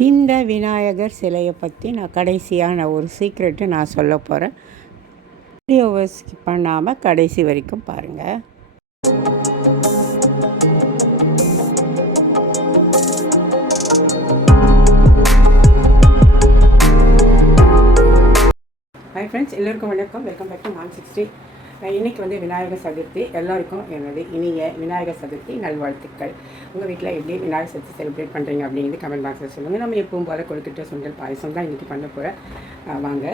இந்த விநாயகர் சிலையை பற்றி நான் கடைசியாக நான் ஒரு சீக்ரெட்டு நான் சொல்ல போகிறேன் வீடியோவை ஸ்கிப் பண்ணாமல் கடைசி வரைக்கும் பாருங்கள் ஹாய் ஃப்ரெண்ட்ஸ் எல்லோருக்கும் வணக்கம். வெல்கம் பேக் டு நான் சிக்ஸ்டி இன்றைக்கி வந்து விநாயகர் சதுர்த்தி எல்லாருக்கும் எனது இனிய விநாயகர் சதுர்த்தி நல்வாழ்த்துக்கள். உங்கள் வீட்டில் எப்படி விநாயகர் சதுர்த்தி செலிப்ரேட் பண்ணுறீங்க அப்படிங்கிறது கமெண்ட் பாக்ஸில் சொல்லுங்கள் நம்ம எப்பவும் போல கொழுக்கிட்ட சுண்டல் பாயசம் தான் இன்றைக்கி பண்ண போகிறேன் வாங்க.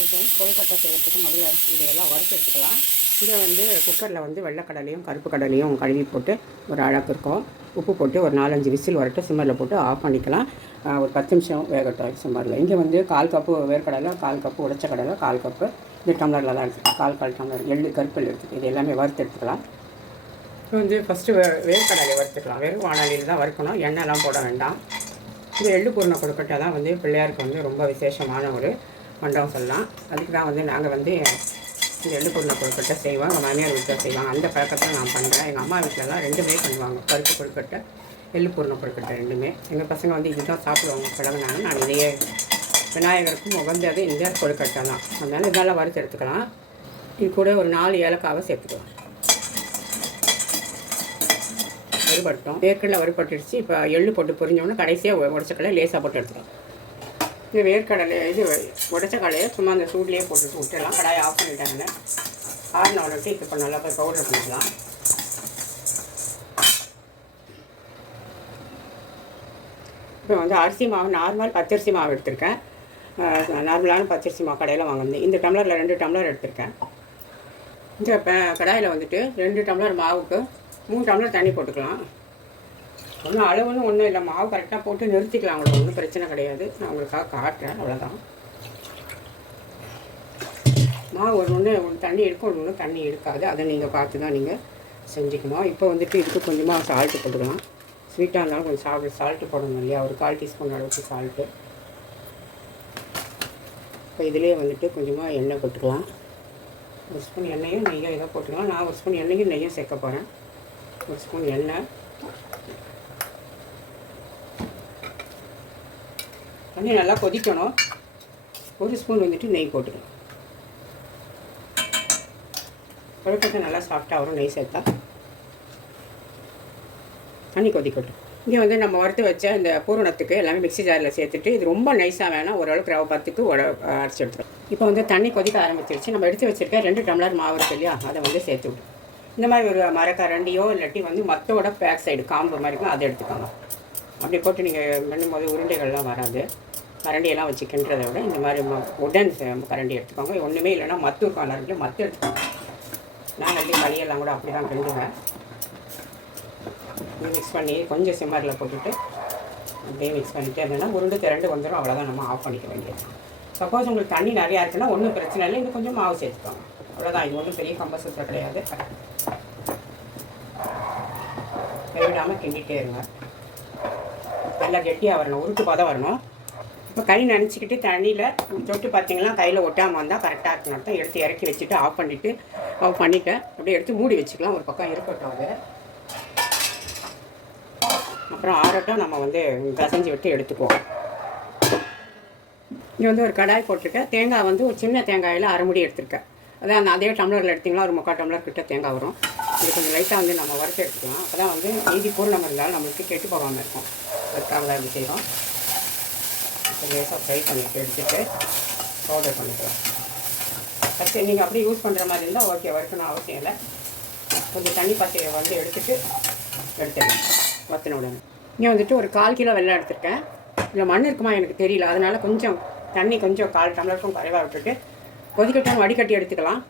இப்போ கொழுக்கட்டை செய்யறதுக்கு முதல்ல இதையெல்லாம் வறுத்து எடுத்துக்கலாம். இதை வந்து குக்கரில் வந்து வெள்ளைக்கடலையும் கருப்பு கடலையும் கழுவி போட்டு ஒரு அழகு இருக்கும். உப்பு போட்டு ஒரு நாலஞ்சு விசில் வரட்டும். சிம்மரில் போட்டு ஆஃப் பண்ணிக்கலாம். ஒரு பத்து நிமிஷம் வேகட்டும் சிம்மரில் இங்கே வந்து கால் கப்பு வேர்க்கடலை கால் கப்பு உடைச்ச கடலை கால் கப்பு இந்த டம்ளரில் தான் எடுத்துக்கலாம் கால் கால் டம்ளர் எள்ளு கருப்பல் எடுத்துக்கலாம் இது எல்லாமே வறுத்து எடுத்துக்கலாம். இப்போ வந்து ஃபஸ்ட்டு வே வேர்க்கடலை வறுத்துக்கலாம். வெறும் வானாலியில் தான் வறுக்கணும். எண்ணெய்லாம் போட வேண்டாம். இந்த எள்ளு பூர்ண கொழுக்கட்டை தான் வந்து பிள்ளையாருக்கு வந்து ரொம்ப விசேஷமான ஒரு மண்டபம் சொல்லலாம். அதுக்கு தான் வந்து நாங்கள் வந்து இந்த எள்ளு பூர்ண கொழுக்கட்டை செய்வோம். எங்கள் மாமியார் வீட்டில் செய்வாங்க. அந்த பழக்கத்தை நான் பண்ணுறேன் எங்கள் அம்மா வீட்டிலலாம் ரெண்டுமே பண்ணுவாங்க. பருப்பு கொழுக்கட்டை எள்ளு பூர்ண பொருட்கள் ரெண்டுமே. எங்கள் பசங்க வந்து இதுதான் சாப்பிடுவாங்க பழகினாங்க. நான் இதையே விநாயகருக்கும் உகந்தது இந்த கொழுக்கட்டை தான். அதனால் இதெல்லாம் வறுத்து எடுத்துக்கலாம். இது கூட ஒரு நாலு ஏலக்காவை சேர்த்துக்கலாம். வறுபட்டோம். வேர்க்கடலை வறுபட்டுடுச்சு இப்போ எள்ளு போட்டு பொரிஞ்சோடனே கடைசியாக உடச்சக்கடலை லேசாக போட்டு எடுத்துக்கலாம். இது வேர்க்கடலை இது உடச்ச கடையை சும்மா அந்த சூட்லேயே போட்டு விட்டுடலாம் கடாயை ஆஃப் பண்ணிட்டாங்க. ஆறின உடனே இப்போ நல்லா போய் பவுடர் பண்ணிக்கலாம். இப்போ வந்து அரிசி மாவு நார்மல் பச்சரிசி மாவு எடுத்திருக்கேன். நார்மலான பச்சரிசி மாவு கடையில் வாங்கினேன் இந்த டம்ளரில் ரெண்டு டம்ளர் எடுத்திருக்கேன். இந்த கடாயில் வந்துட்டு ரெண்டு டம்ளர் மாவுக்கு மூணு டம்ளர் தண்ணி போட்டுக்கலாம். ஒன்றும் அளவுன்னு ஒன்றும் இல்லை. மாவு கரெக்டாக போட்டு நிறுத்திக்கலாம். அவங்களுக்கு ஒன்றும் பிரச்சனை கிடையாது. நான் உங்களுக்காக காட்டுறேன். அவ்வளோதான் மாவு ஒரு ஒன்று ஒன்று தண்ணி எடுக்கும் ஒன்று ஒன்று தண்ணி எடுக்காது. அதை நீங்கள் பார்த்து தான் நீங்கள் செஞ்சுக்கணும். இப்போ வந்துட்டு இதுக்கு கொஞ்சமாக சால்ட்டு போட்டுக்கலாம். ஸ்வீட்டாக இருந்தாலும் கொஞ்சம் சாப்பிட. சால்ட்டு போடணும் இல்லையா? ஒரு கால் டீஸ்பூன் அளவுக்கு சால்ட்டு இப்போ இதிலே வந்துட்டு கொஞ்சமாக எண்ணெய் போட்டுக்கலாம். ஒரு ஸ்பூன் எண்ணெயும் நெய்யும் ஏதோ போட்டுக்கலாம். நான் ஒரு ஸ்பூன் எண்ணெயும் நெய்யும் சேர்க்க போகிறேன் ஒரு ஸ்பூன் எண்ணெய். தண்ணி நல்லா கொதிக்கணும். ஒரு ஸ்பூன் வந்துட்டு நெய் போட்டுக்கணும் கொழுக்கட்டை நல்லா சாஃப்டாக வரும் நெய் சேர்த்தா. தண்ணி கொதிக்கட்டும். இங்கே வந்து நம்ம வறுத்து வச்ச இந்த பூரணத்துக்கு எல்லாமே மிக்ஸி ஜாரில் சேர்த்துட்டு இது ரொம்ப நைஸாக வேணாம் ஓரளவுக்கு ரவை பத்துக்கு உட அரைச்சி எடுத்துரும் இப்போ வந்து தண்ணி கொதிக்க ஆரம்பிச்சிருச்சு. நம்ம எடுத்து வச்சுருக்க ரெண்டு டம்ளர் மாவு இருக்கு இல்லையா அதை வந்து சேர்த்து விடும் இந்த மாதிரி ஒரு மரக்கரண்டியோ இல்லாட்டி வந்து மத்தோட பேக் சைடு காம்பு மாதிரி இருக்கும் அதை எடுத்துக்கோங்க. அப்படி போட்டு நீங்கள் பண்ணும் போது உருண்டைகள்லாம் வராது. கரண்டியெல்லாம் வச்சு கிண்டுறதை விட இந்த மாதிரி உடன் கரண்டி எடுத்துக்கோங்க. ஒன்றுமே இல்லைன்னா மத்து காலம் இருக்கு மத்து எடுத்துக்கோங்க. நான் வந்து களியெல்லாம் கூட அப்படி தான் கிண்டுவேன். மிக்ஸ் பண்ணி கொஞ்சம் சிம்மரில் போட்டுட்டு அப்படியே மிக்ஸ் பண்ணிட்டே இருந்தோம்னா உருண்டு திரண்டு வந்துடும் அவ்வளோதான் நம்ம ஆஃப் பண்ணிக்க வேண்டியது. சப்போஸ் உங்களுக்கு தண்ணி நிறையா இருக்குன்னா ஒன்றும் பிரச்சனை இல்லை. இன்னும் கொஞ்சம் மாவு சேர்த்துக்கோங்க. அவ்வளோதான் இது ஒன்றும் பெரிய கம்பசத்தில் கிடையாது. கைவிடாமல் கிண்டிகிட்டே இருங்க. நல்லா கெட்டியாக வரணும். உருட்டு பதம் வரணும். இப்போ கை நினச்சிக்கிட்டு தண்ணியில் தொட்டு பார்த்தீங்கன்னா கையில் ஒட்டாமல் வந்தால் கரெக்டாக இருக்குன்னு அர்த்தம். எடுத்து இறக்கி வச்சுட்டு ஆஃப் பண்ணிவிட்டு ஆஃப் பண்ணிவிட்டு அப்படியே எடுத்து மூடி வச்சுக்கலாம். ஒரு பக்கம் இருக்கட்டும் அது. அப்புறம் ஆறட்டும் நம்ம வந்து பிசைஞ்சு விட்டு எடுத்துக்குவோம். இங்கே வந்து ஒரு கடாய் போட்டிருக்கேன். தேங்காய் வந்து ஒரு சின்ன தேங்காயில் அரைமுடி எடுத்திருக்கேன். அதான் அந்த அதே டம்ளரில் எடுத்திங்கன்னா ஒரு முக்கால் டம்ளர் கிட்ட தேங்காய் வரும். இது கொஞ்சம் லைட்டாக வந்து நம்ம வறுத்து எடுத்துக்கலாம். அப்போ தான் வந்து மீதி பூர்ணம் இருந்தாலும் நம்மளுக்கு கெட்டு போகாமல் இருக்கும். அதுக்காக தான் இப்படி செய்கிறோம் லேசாக ஃப்ரை பண்ணிட்டு எடுத்துட்டு பவுடர் பண்ணிக்கலாம். ஃபஸ்ட்டு நீங்கள் அப்படியே யூஸ் பண்ணுற மாதிரி இருந்தால் ஓகே வறுக்கணும் அவசியம் இல்லை. கொஞ்சம் தண்ணி பச்சையை வந்து எடுத்துட்டு எடுத்துக்கலாம். வத்தின உடனே. இங்கே வந்துட்டு ஒரு கால் கிலோ வெள்ளம் எடுத்திருக்கேன். இல்லை மண் இருக்குமா எனக்கு தெரியல. அதனால் கொஞ்சம் தண்ணி கொஞ்சம் கால் டம்ளருக்கும் குறைவாக விட்டுட்டு கொதிக்கட்டும் வடிகட்டி எடுத்துக்கலாம்.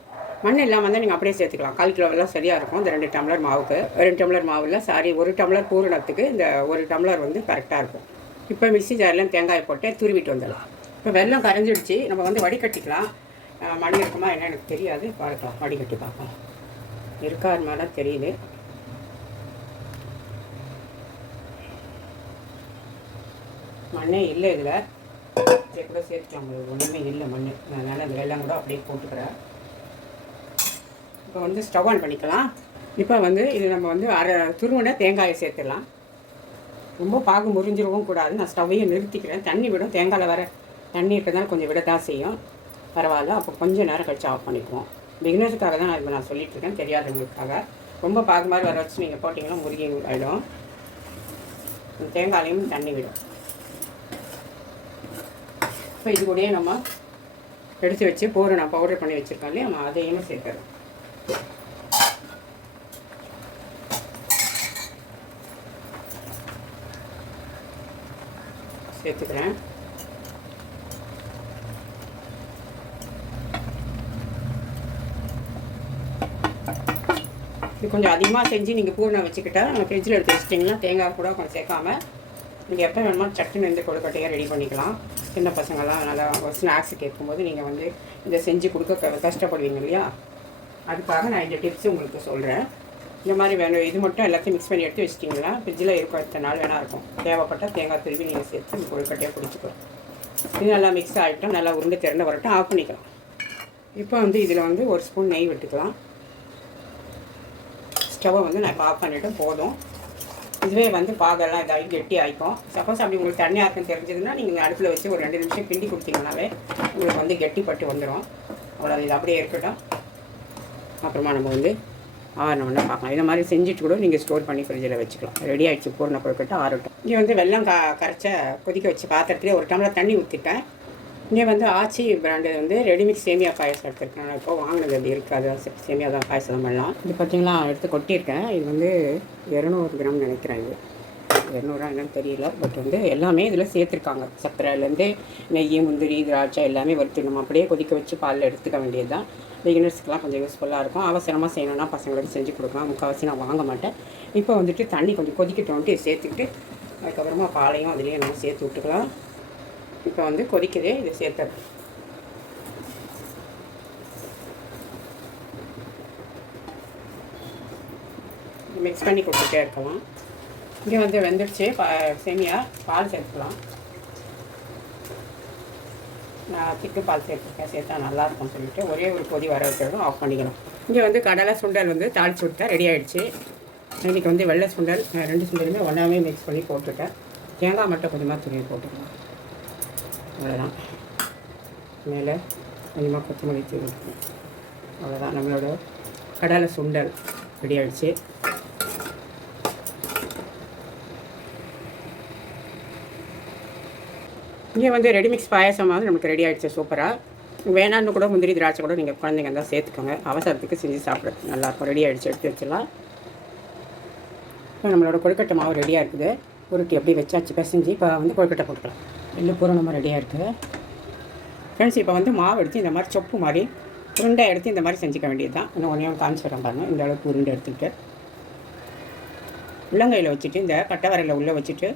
மண் இல்லாமல் இருந்தால் நீங்கள் அப்படியே சேர்த்துக்கலாம். கால் கிலோ வெள்ளம் சரியாக இருக்கும். இந்த ரெண்டு டம்ளர் மாவுக்கு. ரெண்டு டம்ளர் மாவில் சாரி ஒரு டம்ளர் பூரணத்துக்கு இந்த ஒரு டம்ளர் வந்து கரெக்டாக இருக்கும். இப்போ மிக்ஸி ஜாரில் தேங்காய் போட்டு துருவிட்டு வந்துடலாம். இப்போ வெள்ளம் கரைஞ்சிடுச்சு. நம்ம வந்து வடிகட்டிக்கலாம். மண் இருக்குமா என்ன எனக்கு தெரியாது. பார்க்கலாம். வடிகட்டி பார்க்கலாம். இருக்கா மேலே தெரியுது மண்ணே இல்லை இதில். இதை கூட சேர்த்துக்கலாம் உங்களுக்கு ஒன்றுமே இல்லை மண் அதனால் அந்த வெள்ளம் கூட அப்படியே போட்டுக்கிறேன். இப்போ வந்து ஸ்டவ் ஆன் பண்ணிக்கலாம். இப்போ வந்து இது நம்ம வந்து அரை துருவனை தேங்காயை சேர்த்துடலாம். ரொம்ப பாகு முறிஞ்சிடவும் கூடாது. நான் ஸ்டவ்வையும் நிறுத்திக்கிறேன். தண்ணி விடும். தேங்காயில் வர தண்ணி இருக்கிறதால கொஞ்சம் விட தான் செய்யும். பரவாயில்ல. அப்போ கொஞ்சம் நேரம் கழிச்சு ஆஃப் பண்ணிக்குவோம். பிகினர்ஸுக்காக தான் நான் இப்போ நான் சொல்லிட்டுருக்கேன். தெரியாதவங்களுக்காக. ரொம்ப பாகு மாதிரி வர வச்சு நீங்கள் போட்டிங்கன்னா முருகி ஆகிடும் தேங்காயிலையும் தண்ணி விடும். இப்போ இது கூடயே நம்ம எடுத்து வச்சு போரை நான் பவுடர் பண்ணி வச்சுருக்கோம் இல்லையா? நம்ம அதையும் சேர்க்குறோம். சேர்த்துக்கிறேன். இது கொஞ்சம் அதிகமாக செஞ்சு நீங்கள் பூர்ணம் வச்சுக்கிட்டா நம்ம ஃப்ரிட்ஜில் எடுத்து வச்சிட்டிங்கன்னா தேங்காய் கூட கொஞ்சம் சேர்க்காம நீங்கள் எப்போ வேணுமோ சட்டுன்னு இந்த கொழுக்கட்டையை ரெடி பண்ணிக்கலாம். சின்ன பசங்கள்லாம் நல்லா ஸ்நாக்ஸ் கேட்கும்போது நீங்கள் வந்து இதை செஞ்சு கொடுக்க க- கஷ்டப்படுவீங்க இல்லையா? அதுக்காக நான் இந்த டிப்ஸ் உங்களுக்கு சொல்கிறேன் இந்த மாதிரி வேணும். இது மட்டும் எல்லாத்தையும் மிக்ஸ் பண்ணி எடுத்து வச்சிட்டிங்களா ஃப்ரிட்ஜில் இருக்கும் எத்தனை நாள் வேணா இருக்கும். தேவைப்பட்ட தேங்காய் திருவி நீங்கள் சேர்த்து இந்த கொழுக்கட்டையை பிடிச்சிக்கலாம் இது நல்லா மிக்ஸ் ஆகிட்டோம். நல்லா உருண்டை திறந்து வரட்டும். ஆஃப் பண்ணிக்கலாம். இப்போ வந்து இதில் வந்து ஒரு ஸ்பூன் நெய் விட்டுக்கலாம். ஸ்டவ்வை வந்து நான் இப்போ ஆஃப் பண்ணிவிட்டு போதும். இதுவே வந்து பாகெல்லாம் இதாகி கெட்டி ஆகிக்கும் சப்போஸ் அப்படி உங்களுக்கு தண்ணியாக இருக்குன்னு தெரிஞ்சதுன்னா நீங்கள் அடுப்பில் வச்சு ஒரு ரெண்டு நிமிஷம் பிண்டி கொடுத்தீங்கனாவே உங்களுக்கு வந்து கெட்டிப்பட்டு வந்துடும் அவ்வளோ இது அப்படியே இருக்கட்டும். அப்புறமா நம்ம வந்து ஆறணும்னா பார்க்கலாம். இந்த மாதிரி செஞ்சுட்டு கூட நீங்கள் ஸ்டோர் பண்ணி ஃப்ரிட்ஜில் வச்சுக்கலாம். ரெடி ஆகிடுச்சு பூர்ண கொழுக்கட்டை ஆறட்டும். இங்கே வந்து வெள்ளம் க கரைச்ச கொதிக்க வச்சு பாத்திரத்துலேயே ஒரு டம்ளர் தண்ணி ஊற்றிட்டேன் இங்கே வந்து ஆச்சி பிராண்டு வந்து ரெடிமிக்ஸ் சேமியா பாயசம் எடுத்திருக்கேன் நான் இப்போ வாங்கினது அப்படி இருக்காது சேமியா தான் பாயசம் பண்ணலாம் இது பார்த்தீங்களா எடுத்து கொட்டியிருக்கேன். இது வந்து இரநூறு கிராம் நினைக்கிறேன் இது. இரநூறுவா என்னன்னு தெரியல பட் வந்து எல்லாமே இதில் சேர்த்துருக்காங்க. சர்க்கரைலேருந்து நெய் முந்திரி திராட்சை எல்லாமே வறுத்து நம்ம அப்படியே கொதிக்க வச்சு பாலில் எடுத்துக்க வேண்டியது தான் பிகினர்ஸ்க்கெலாம் கொஞ்சம் யூஸ்ஃபுல்லாக இருக்கும். அவசரமாக செய்யணும்னா பசங்களுக்கு செஞ்சு கொடுக்கலாம். முக்கால்வாசி நான் வாங்க மாட்டேன். இப்போ வந்துட்டு தண்ணி கொஞ்சம் கொதிக்கட்டோன்ட்டு சேர்த்துக்கிட்டு அதுக்கப்புறமா பாலையும் அதுலேயே நம்ம சேர்த்து விட்டுக்கலாம். இப்போ வந்து கொதிக்குது இதை சேர்த்துறேன். மிக்ஸ் பண்ணி கொடுத்துட்டே இருக்கலாம் இங்கே வந்து வெந்துடுச்சு பா சேமியா பால் சேர்த்துக்கலாம். நான் திக்கு பால் சேர்த்துருக்கேன் சேர்த்தா நல்லாயிருக்கும்னு சொல்லிட்டு ஒரே ஒரு கொதி வர வச்சதும் ஆஃப் பண்ணிக்கலாம் இங்கே வந்து கடலை சுண்டல் வந்து தாளிச்சு விட்டேன் ரெடி ஆகிடுச்சு இன்றைக்கி வந்து வெள்ளை சுண்டல் ரெண்டு சுண்டலுமே ஒன்றாவே மிக்ஸ் பண்ணி போட்டுட்டேன். தேங்காய் மட்டும் கொஞ்சமாக துணி போட்டுக்கலாம். அவ்வளோதான் மேலே கொஞ்சமாக கொத்தமல்லி தூவி அவ்வளோதான் நம்மளோட கடலை சுண்டல் ரெடி ஆகிடுச்சு இங்கே வந்து ரெடிமிக்ஸ் பாயசம் வந்து நமக்கு ரெடி ஆகிடுச்சு சூப்பராக வேணான்னு கூட முந்திரி திராட்சை கூட நீங்கள் குழந்தைங்க இருந்தால் சேர்த்துக்கோங்க. அவசரத்துக்கு செஞ்சு சாப்பிட்றது நல்லாயிருக்கும் ரெடி ஆகிடுச்சு எடுத்து வச்சிடலாம். இப்போ நம்மளோட கொழுக்கட்டை மாவு ரெடியாக இருக்குது. உருட்டி அப்படியே வச்சாச்சு பிசைஞ்சு இப்போ வந்து கொழுக்கட்டை போட்டுக்கலாம். எள்ளு பூரணமாக ரெடியாக இருக்குது ஃப்ரெண்ட்ஸ் இப்போ வந்து மாவு எடுத்து இந்த மாதிரி சொப்பு மாதிரி உருண்டை எடுத்து இந்த மாதிரி செஞ்சுக்க வேண்டியது தான் இன்னும் ஒன்றே ஒன்று காமிச்சிடறேன் பாருங்கள் இந்த அளவுக்கு உருண்டை எடுத்துக்கிட்டு. உள்ளங்கையில் வச்சுட்டு இந்த கட்டை உள்ளே வச்சுட்டு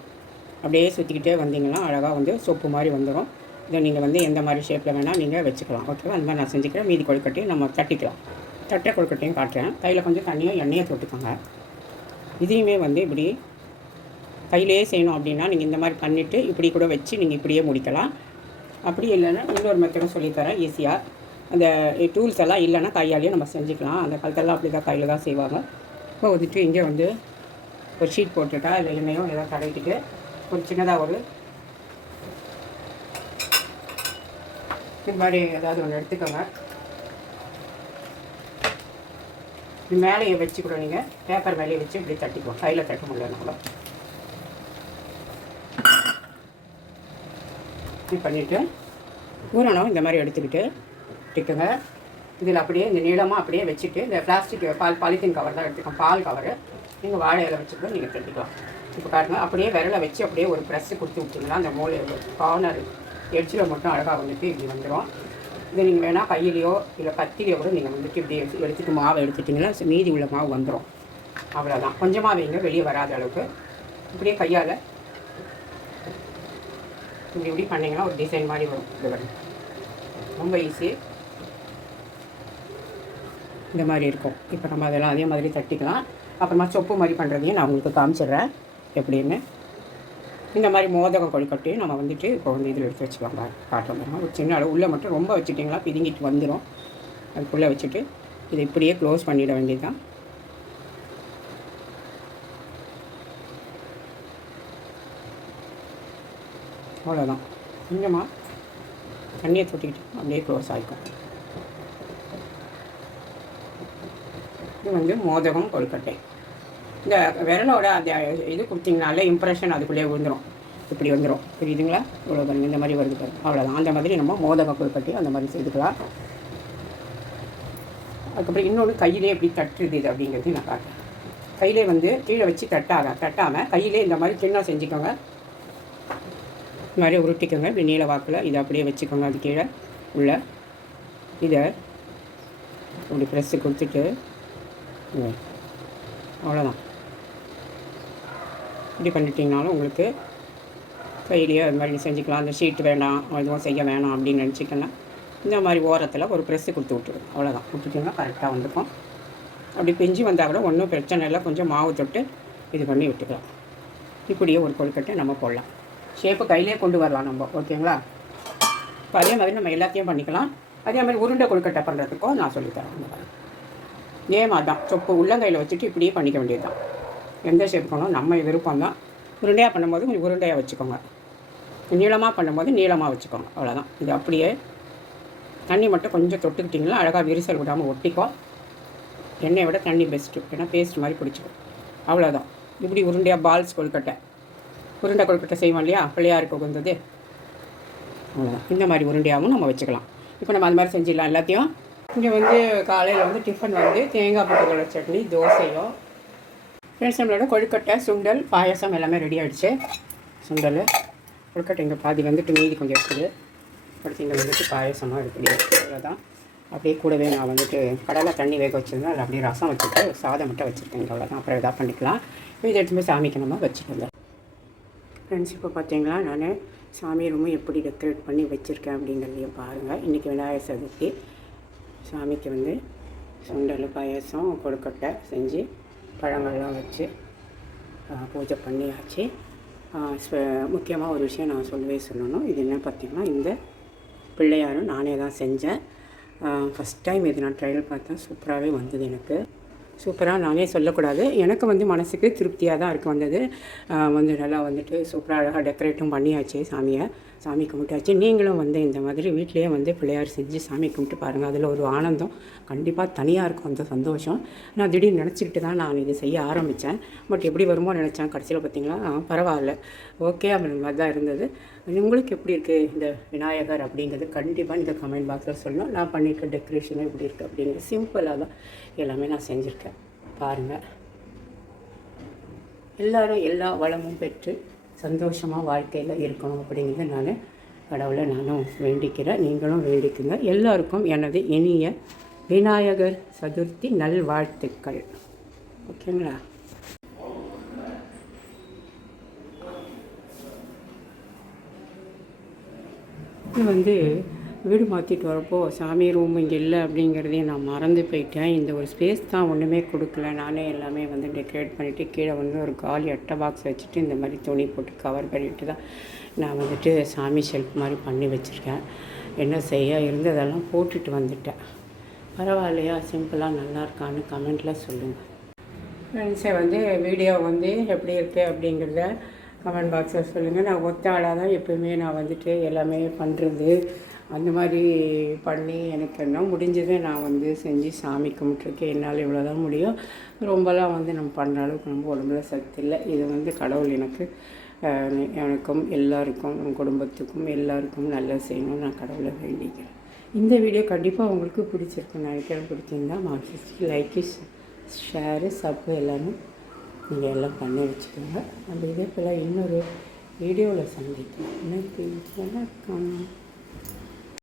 அப்படியே சுற்றிக்கிட்டே வந்தீங்கன்னா அழகாக வந்து சொப்பு மாதிரி வந்துடும் இதை நீங்கள் வந்து எந்த மாதிரி ஷேப்பில் வேணால் நீங்கள் வச்சுக்கலாம். ஓகேவா அந்த மாதிரி நான் செஞ்சுக்கிறேன். மீதி கொழுக்கட்டையும் நம்ம தட்டிக்கலாம். தட்டை கொழுக்கட்டையும் காட்டுறேன். கையில் கொஞ்சம் தண்ணியும் எண்ணெயை தொட்டுக்கோங்க. இதையுமே வந்து இப்படி கையிலேயே செய்யணும் அப்படின்னா நீங்கள் இந்த மாதிரி பண்ணிவிட்டு இப்படி கூட வச்சு நீங்கள் இப்படியே முடிக்கலாம். அப்படி இல்லைன்னா இன்னொரு மெத்தடும் சொல்லித்தரேன் ஈஸியாக அந்த டூல்ஸ் எல்லாம் இல்லைன்னா கையாலேயே நம்ம செஞ்சுக்கலாம். அந்த காலத்தெல்லாம் அப்படி தான் கையில் தான் செய்வாங்க. இப்போ வந்துட்டு இங்கே வந்து ஒரு ஷீட் போட்டுட்டா இல்லை எண்ணெயும் எதாவது தடவிக்கிட்டு ஒரு சின்னதாக ஒரு இது மாதிரி ஏதாவது ஒன்று எடுத்துக்கோங்க. இது மேலேயே வச்சு கூட நீங்கள் பேப்பர் மேலேயே வச்சு இப்படி தட்டிக்குவோம் கையில் தட்ட முடியல கூட. இப்படி பண்ணிவிட்டு ஊறணும். இந்த மாதிரி எடுத்துக்கிட்டு டிக்குங்க இதில் அப்படியே இந்த நீளமாக அப்படியே வச்சுட்டு இந்த பிளாஸ்டிக் பால் பாலித்தீன் கவர் தான் எடுத்துக்கோம் பால் கவரு நீங்கள் வாழை இலை வச்சு கூட நீங்கள் தட்டிக்கலாம் இப்போ பாருங்க அப்படியே விரலை வச்சு அப்படியே ஒரு ப்ரெஸ்ஸு கொடுத்து விட்டிங்கன்னா அந்த மூளை கார்னர் எட்ஜில் மட்டும் அழகாக வந்துட்டு இப்படி வந்துடும் இது நீங்கள் வேணால் கையிலையோ இல்லை கத்திலையோ கூட நீங்கள் வந்துட்டு இப்படி எடுத்து எடுத்துட்டு மாவை எடுத்துட்டிங்கன்னா மீதி உள்ள மாவு வந்துடும் அவ்வளோதான் கொஞ்சமாக வைங்க வெளியே வராத அளவுக்கு. இப்படியே கையால் இப்படி இப்படி பண்ணிங்கன்னா ஒரு டிசைன் மாதிரி வரும். இது வரும் ரொம்ப ஈஸி இந்த மாதிரி இருக்கும். இப்போ நம்ம அதெல்லாம் அதே மாதிரி தட்டிக்கலாம். அப்புறமா சொப்பு மாதிரி பண்ணுறதையும் நான் உங்களுக்கு காமிச்சிடுறேன். எப்படின்னு? இந்த மாதிரி மோதக கொழுக்கட்டையும் நம்ம வந்துட்டு இப்போ வந்து இதில் எடுத்து வச்சுக்கலாம் காட்டுறோம் ஒரு சின்ன அளவு. உள்ளே மட்டும் ரொம்ப வச்சுட்டிங்களா பிதுங்கிட்டு வந்துடும் அதுக்குள்ளே வச்சுட்டு இதை இப்படியே க்ளோஸ் பண்ணிட வேண்டியது தான் அவ்வளோதான் கொஞ்சமாக தண்ணியை தொட்டிக்கிட்டு அப்படியே க்ளோஸ் ஆகிக்கும் இது வந்து மோதகம் கொழுக்கட்டை. இந்த விரலோட அந்த இது கொடுத்தீங்கனாலே இம்ப்ரெஷன் அதுக்குள்ளேயே விழுந்துடும் இப்படி வந்துடும் புரியுதுங்களா? இவ்வளோ பாருங்க இந்த மாதிரி வருது பாருங்கள் அவ்வளோதான் அந்த மாதிரி நம்ம மோதகம் கொழுக்கட்டை அந்த மாதிரி செய்துக்கலாம். அதுக்கப்புறம் இன்னொன்று கையிலே எப்படி தட்டுறது இது அப்படிங்கிறது நான் காட்டுறேன். கையிலே வந்து கீழே வச்சு தட்டாக தட்டாமல் கையிலே இந்த மாதிரி சின்ன செஞ்சுக்கோங்க. இது மாதிரி உருட்டிக்கோங்க. இப்படி நீல வாக்கில் இதை அப்படியே வச்சுக்கோங்க. அது கீழே உள்ள இதை இப்படி ப்ரெஸ்ஸு கொடுத்துட்டு அவ்வளோதான் இப்படி பண்ணிட்டீங்கனாலும் உங்களுக்கு கையிலேயே அது மாதிரி செஞ்சுக்கலாம். அந்த ஷீட் வேண்டாம் எதுவும் செய்ய வேணாம் அப்படின்னு நினச்சிக்கோங்க. இந்த மாதிரி ஓரத்தில் ஒரு ப்ரெஸ்ஸு கொடுத்து விட்டுருங்க. அவ்வளோதான் விட்டுட்டிங்கன்னா கரெக்டாக வந்துக்கும். அப்படி பிஞ்சு வந்தால் கூட ஒன்றும் பிரச்சனை இல்லை. கொஞ்சம் மாவு தொட்டு இது பண்ணி விட்டுக்கலாம். இப்படியே ஒரு கொழுக்கட்டை நம்ம போடலாம். ஷேப்பு கையிலே கொண்டு வரலாம் நம்ம ஓகேங்களா? இப்போ அதே மாதிரி நம்ம எல்லாத்தையும் பண்ணிக்கலாம். அதே மாதிரி உருண்டை கொழுக்கட்டை பண்ணுறதுக்கும் நான் சொல்லித்தரேன் இந்த மாதிரி. இதே மாதிரி தான் சொப்பு உள்ளங்கையில் வச்சுட்டு இப்படியே பண்ணிக்க வேண்டியது தான் எந்த ஷேப் பண்ணணும் நம்ம விருப்பம் தான். உருண்டையாக பண்ணும்போது கொஞ்சம் உருண்டையாக வச்சுக்கோங்க. நீளமாக பண்ணும்போது நீளமாக வச்சுக்கோங்க. அவ்வளோதான் இது அப்படியே தண்ணி மட்டும் கொஞ்சம் தொட்டுக்கிட்டிங்கன்னா அழகாக விரிசல் விடாமல் ஒட்டிக்கும். எண்ணெயை விட தண்ணி பெஸ்ட்டு ஏன்னா பேஸ்ட் மாதிரி பிடிச்சிக்கும். அவ்வளோதான் இப்படி உருண்டையாக பால்ஸ் கொழுக்கட்டை. உருண்டை கொழுக்கட்டை செய்வோம் இல்லையா? பிள்ளையாருக்கு உகந்தது. இந்த மாதிரி உருண்டையாகவும் நம்ம வச்சுக்கலாம். இப்போ நம்ம அது மாதிரி செஞ்சிடலாம் எல்லாத்தையும். இங்கே வந்து காலையில் வந்து டிஃபன் வந்து தேங்காய் பொட்டுக்கடலை சட்னி தோசையோ ஃப்ரெண்ட்ஸ் நம்மளோட கொழுக்கட்டை சுண்டல் பாயாசம் எல்லாமே ரெடி ஆகிடுச்சு சுண்டல் கொழுக்கட்டை இங்கே பாதி வந்துட்டு மீதி கொஞ்சம் இருக்குது. அடுத்து இங்கே வந்துட்டு பாயசமாக இருக்குது. அவ்வளோதான் அப்படியே கூடவே நான் வந்துட்டு கடலை தண்ணி வேக வச்சுருந்தேன். அதில் அப்படியே ரசம் வச்சுட்டு சாதம் மட்டும் வச்சுருக்கேன். அவ்வளோதான் அப்புறம் இதாக பண்ணிக்கலாம். இப்போ இதை எடுத்து போய் சாமிக்கு நம்ம வச்சுட்டு ஃப்ரெண்ட்ஸ் இப்போ பார்த்தீங்களா நான் சாமி ரூமும் எப்படி டெக்கரேட் பண்ணி வச்சுருக்கேன் அப்படிங்கிறதையும் பாருங்கள் இன்றைக்கி விநாயகர் சதுர்த்தி. சாமிக்கு வந்து சுண்டல் பாயசம் கொழுக்கட்டை செஞ்சு பழங்கள்லாம் வச்சு பூஜை பண்ணியாச்சு. முக்கியமாக ஒரு விஷயம் நான் சொல்லவே சொல்லணும். இது என்ன பார்த்தீங்கன்னா இந்த பிள்ளையாரும் நானே தான் செஞ்சேன். ஃபஸ்ட் டைம் இது நான் ட்ரையல் பார்த்தேன் சூப்பராகவே வந்தது எனக்கு. சூப்பராக நானே சொல்லக்கூடாது. எனக்கு வந்து மனசுக்கு திருப்தியாக தான் இருக்குது வந்தது. வந்து நல்லா வந்துட்டு சூப்பராக அழகாக டெக்கரேட்டும் பண்ணியாச்சு சாமியை. சாமி கும்பிட்டாச்சு. நீங்களும் வந்து இந்த மாதிரி வீட்டிலேயே வந்து பிள்ளையார் செஞ்சு சாமி கும்பிட்டு பாருங்கள் அதில் ஒரு ஆனந்தம். கண்டிப்பாக தனியாக இருக்கும். அந்த சந்தோஷம். நான் திடீர்னு நினச்சிக்கிட்டு தான் நான் இதை செய்ய ஆரம்பித்தேன் பட் எப்படி வருமோ நினச்சேன். கடைசியில் பார்த்தீங்களா? பரவாயில்ல. ஓகே அப்படின்ற மாதிரி தான் இருந்தது. உங்களுக்கு எப்படி இருக்குது இந்த விநாயகர் அப்படிங்கிறது? கண்டிப்பாக இந்த கமெண்ட் பாக்ஸில் சொல்லணும். நான் பண்ணியிருக்க டெக்கரேஷனும் எப்படி இருக்குது அப்படிங்கிறது சிம்பிளாக தான் எல்லாமே நான் செஞ்சுருக்கேன். பாருங்கள் எல்லாரும் எல்லா வளமும் பெற்று சந்தோஷமாக வாழ்க்கையில் இருக்கணும் அப்படிங்கிறத நான் கடவுளை நானும் வேண்டிக்கிறேன். நீங்களும் வேண்டிக்குங்க. எல்லாருக்கும் எனது இனிய விநாயகர் சதுர்த்தி நல்வாழ்த்துக்கள். ஓகேங்களா? இது வந்து வீடு மாற்றிட்டு வரப்போ சாமி ரூம் இங்கே இல்லை அப்படிங்கிறதையும் நான் மறந்து போயிட்டேன். இந்த ஒரு ஸ்பேஸ் தான் ஒன்றுமே கொடுக்கல. நானே எல்லாமே வந்து டெக்கரேட் பண்ணிவிட்டு கீழே வந்து ஒரு காலி அட்டை பாக்ஸ் வச்சுட்டு இந்த மாதிரி துணி போட்டு கவர் பண்ணிட்டு தான் நான் வந்துட்டு சாமி ஷெல்ஃப் மாதிரி பண்ணி வச்சுருக்கேன். என்ன செய்ய இருந்ததெல்லாம் போட்டுட்டு வந்துட்டேன். பரவாயில்லையா? சிம்பிளாக நல்லா இருக்கான்னு கமெண்ட்டில் சொல்லுங்கள் ஃப்ரெண்ட்ஸை வந்து வீடியோ வந்து எப்படி இருக்குது அப்படிங்கிறத கமெண்ட் பாக்ஸில் சொல்லுங்கள் நான் ஒத்த ஆளாக தான் எப்போயுமே நான் வந்துட்டு எல்லாமே பண்ணுறது அந்த மாதிரி பண்ணி எனக்கு என்ன முடிஞ்சதை நான் வந்து செஞ்சு சாமி கும்பிட்ருக்கேன் என்னால் இவ்வளோ தான் முடியும். ரொம்பலாம் வந்து நம்ம பண்ணுற அளவுக்கு நம்ம உடம்புல சத்து இல்லை. இது வந்து கடவுள் எனக்கு எனக்கும் எல்லாருக்கும் என் குடும்பத்துக்கும் எல்லாருக்கும் நல்லா செய்யணும்னு நான் கடவுளை வேண்டிக்கிறேன். இந்த வீடியோ கண்டிப்பாக உங்களுக்கு பிடிச்சிருக்கு நினைக்கிறேன். பிடிச்சிருந்தா மாற்றி லைக்கு ஷேரு சப்பு எல்லாமே நீங்கள் எல்லாம் பண்ணி வச்சுக்கோங்க. அந்த இதே போல் இன்னொரு வீடியோவில் சந்திப்போம். எனக்கு வணக்கம்